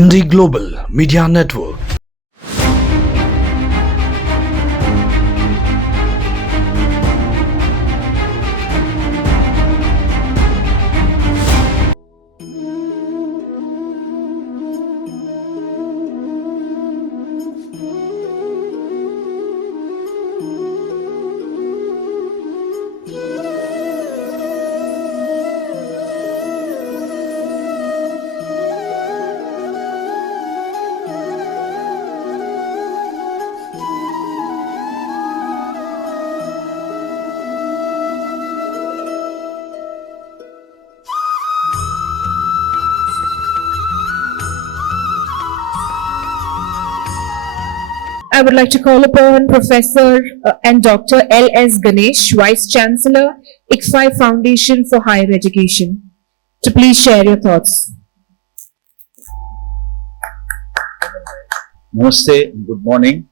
IndiGlobal Media Network. I would like to call upon Professor and Dr. L.S.Ganesh, Vice Chancellor, ICFAI Foundation for Higher Education, to please share your thoughts. Namaste, good morning.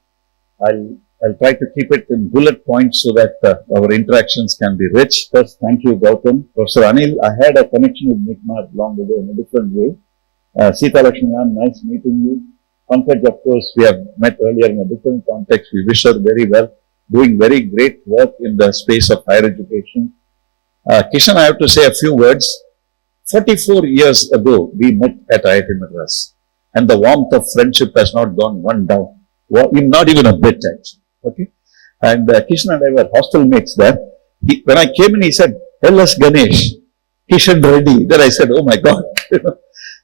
I'll try to keep it in bullet points so that our interactions can be rich. First, thank you, Gautam. Professor Anil, I had a connection with Nick long ago in a different way. Sita Lakshmi ma'am, nice meeting you. Pankaj, of course, we have met earlier in a different context. We wish her very well, doing very great work in the space of higher education. Kishan, I have to say a few words. 44 years ago, we met at IIT Madras, and the warmth of friendship has not gone one down, not even a bit actually. Okay, and Kishan and I were hostel mates there. When I came in, he said, L.S.Ganesh, Kishan Reddy. Then I said, oh my God.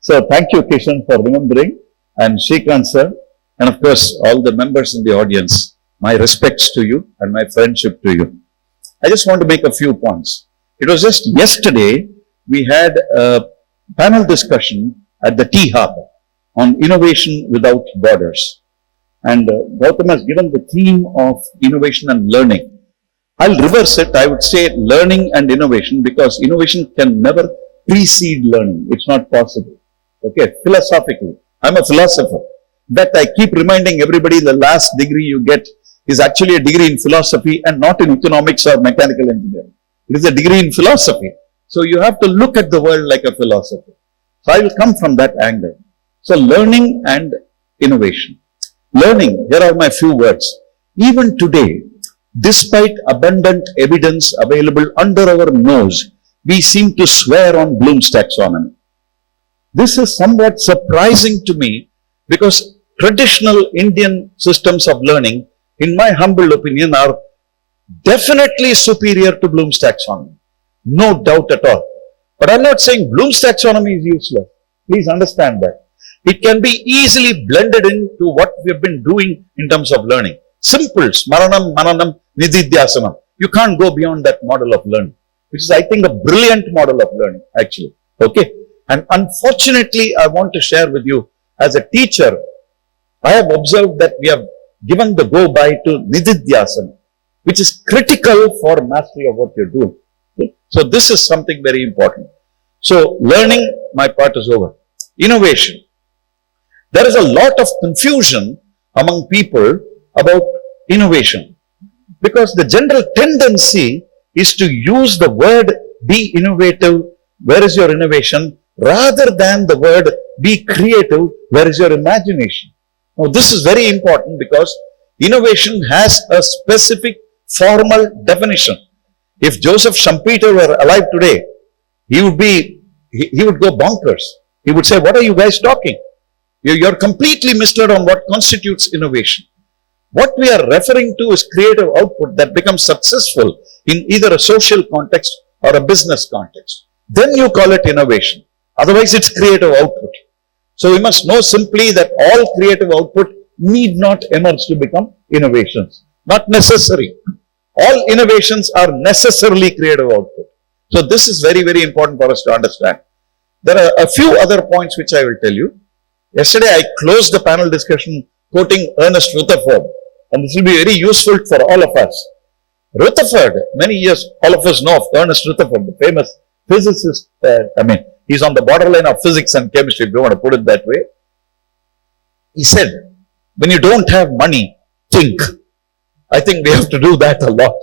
So thank you, Kishan, for remembering. And Srikanth sir, and of course all the members in the audience, my respects to you and my friendship to you. I just want to make a few points. It was just yesterday we had a panel discussion at the T-Hub on innovation without borders. And Gautam has given the theme of innovation and learning. I'll reverse it. I would say learning and innovation, because innovation can never precede learning. It's not possible. Okay, philosophically. I'm a philosopher. That I keep reminding everybody the last degree you get is actually a degree in philosophy and not in economics or mechanical engineering. It is a degree in philosophy. So you have to look at the world like a philosopher. So I will come from that angle. So learning and innovation. Learning, here are my few words. Even today, despite abundant evidence available under our nose, we seem to swear on Bloom's taxonomy. This is somewhat surprising to me, because traditional Indian systems of learning, in my humble opinion, are definitely superior to Bloom's taxonomy. No doubt at all. But I'm not saying Bloom's taxonomy is useless. Please understand that. It can be easily blended into what we have been doing in terms of learning. Simple, smaranam, mananam, nididhyasanam. You can't go beyond that model of learning, which is, I think, a brilliant model of learning, actually. Okay? And unfortunately, I want to share with you, as a teacher, I have observed that we have given the go-by to nididhyasana, which is critical for mastery of what you're doing. Okay? So this is something very important. So learning, my part is over. Innovation. There is a lot of confusion among people about innovation, because the general tendency is to use the word be innovative, where is your innovation, rather than the word be creative, where is your imagination. Now this is very important, because innovation has a specific formal definition. If Joseph Schumpeter were alive today, he would go bonkers. He would say, what are you guys talking? You're completely misled on what constitutes innovation. What we are referring to is creative output that becomes successful in either a social context or a business context. Then you call it innovation. Otherwise, it's creative output. So we must know simply that all creative output need not emerge to become innovations. Not necessary. All innovations are necessarily creative output. So this is very, very important for us to understand. There are a few other points which I will tell you. Yesterday, I closed the panel discussion quoting Ernest Rutherford, and this will be very useful for all of us. Rutherford, many years, all of us know of Ernest Rutherford, the famous physicist. He's on the borderline of physics and chemistry, if you want to put it that way. He said, when you don't have money, think. I think we have to do that a lot.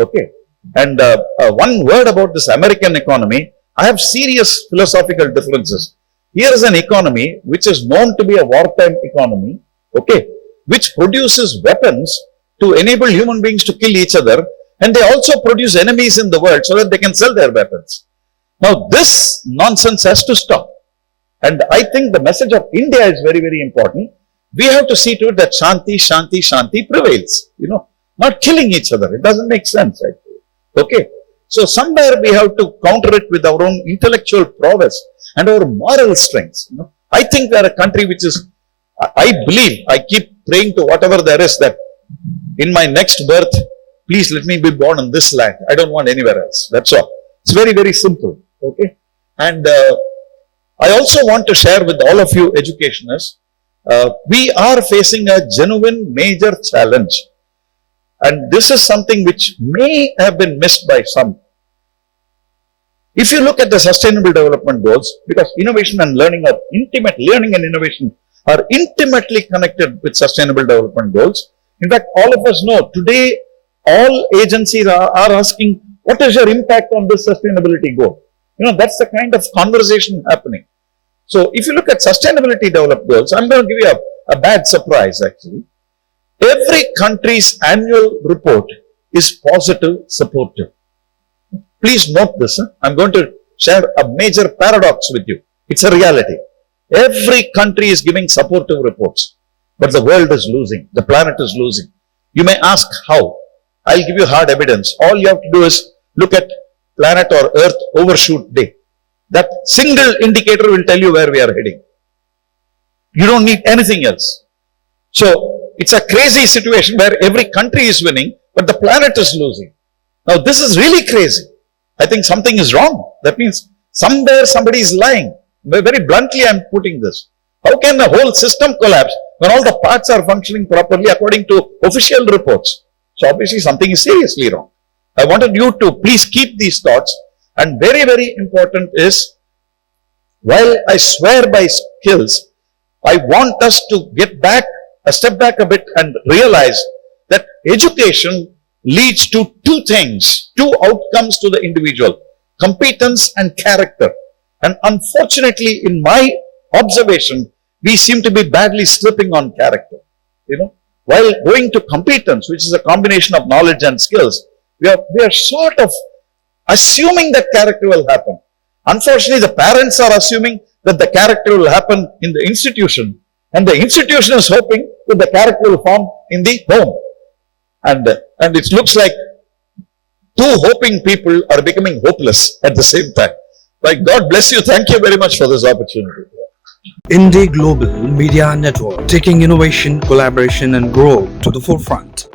Okay. And one word about this American economy, I have serious philosophical differences. Here is an economy which is known to be a wartime economy, okay, which produces weapons to enable human beings to kill each other, and they also produce enemies in the world so that they can sell their weapons. Now, this nonsense has to stop. And I think the message of India is very, very important. We have to see to it that Shanti, Shanti, Shanti prevails, not killing each other. It doesn't make sense, actually. Okay. So somewhere we have to counter it with our own intellectual prowess and our moral strengths. I think we are a country which is, I believe, I keep praying to whatever there is that in my next birth, please let me be born in this land. I don't want anywhere else. That's all. It's very, very simple. Okay. And I also want to share with all of you educationists, we are facing a genuine major challenge. And this is something which may have been missed by some. If you look at the Sustainable Development Goals, because innovation and learning are learning and innovation are intimately connected with Sustainable Development Goals. In fact, all of us know today, all agencies are asking, what is your impact on this sustainability goal? That's the kind of conversation happening. So if you look at Sustainability Development Goals, I'm going to give you a bad surprise actually. Every country's annual report is positive, supportive. Please note this. I'm going to share a major paradox with you. It's a reality. Every country is giving supportive reports, but the world is losing. The planet is losing. You may ask how. I'll give you hard evidence. All you have to do is look at planet or Earth overshoot day. That single indicator will tell you where we are heading. You don't need anything else. So, it's a crazy situation where every country is winning, but the planet is losing. Now, this is really crazy. I think something is wrong. That means somewhere somebody is lying. Very bluntly, I'm putting this. How can the whole system collapse when all the parts are functioning properly according to official reports? So, obviously, something is seriously wrong. I wanted you to please keep these thoughts. And very, very important is, while I swear by skills, I want us to get back, step back a bit and realize that education leads to two things, two outcomes to the individual, competence and character. And unfortunately, in my observation, we seem to be badly slipping on character. While going to competence, which is a combination of knowledge and skills, we are sort of assuming that character will happen. Unfortunately, the parents are assuming that the character will happen in the institution, and the institution is hoping that the character will form in the home. And it looks like two hoping people are becoming hopeless at the same time. Like, God bless you. Thank you very much for this opportunity. IndiGlobal Media Network, taking innovation, collaboration and growth to the forefront.